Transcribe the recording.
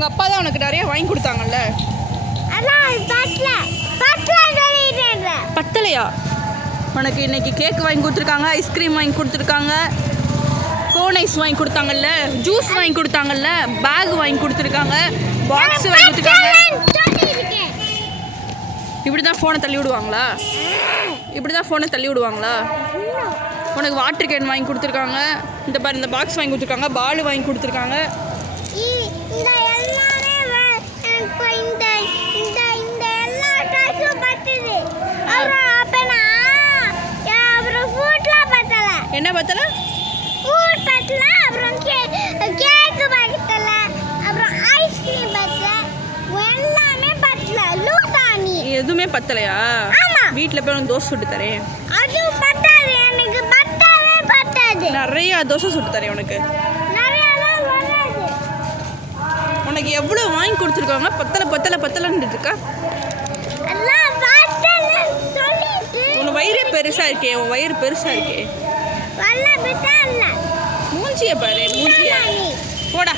உங்கள் அப்பா தான் உனக்கு நிறைய வாங்கி கொடுத்தாங்கல்ல. பத்தலையா? உனக்கு இன்னைக்கு கேக் வாங்கி கொடுத்துருக்காங்க, ஐஸ்கிரீம் வாங்கி கொடுத்துருக்காங்க, கோன் ஐஸ் வாங்கி கொடுத்தாங்கல்ல, ஜூஸ் வாங்கி கொடுத்தாங்கல்ல, பேக் வாங்கி கொடுத்துருக்காங்க, பாக்ஸ் வாங்கி கொடுத்துருக்காங்க. இப்படி தான் ஃபோனை தள்ளி விடுவாங்களா? இப்படி தான் ஃபோனை தள்ளி விடுவாங்களா? உனக்கு வாட்டர் கேன் வாங்கி கொடுத்துருக்காங்க, இந்த பாரு இந்த பாக்ஸ் வாங்கி கொடுத்துருக்காங்க, பால் வாங்கி கொடுத்துருக்காங்க. என்ன பத்தல? எதுவுமே பத்தலையா? வீட்டில் போய் உனக்கு தோசை சுட்டு தரேன். நிறைய தோசை சுட்டு தரேன் உனக்கு. உனக்கு எவ்வளோ வாங்கி கொடுத்துருக்காங்க? பத்தலை பத்தலை பத்தலைன்னு இருக்கா? உன் வயிறு பெருசாக இருக்கே, உன் வயிறு பெருசாக இருக்கே. மூஞ்சியை பாரு, மூஞ்சியை போடா.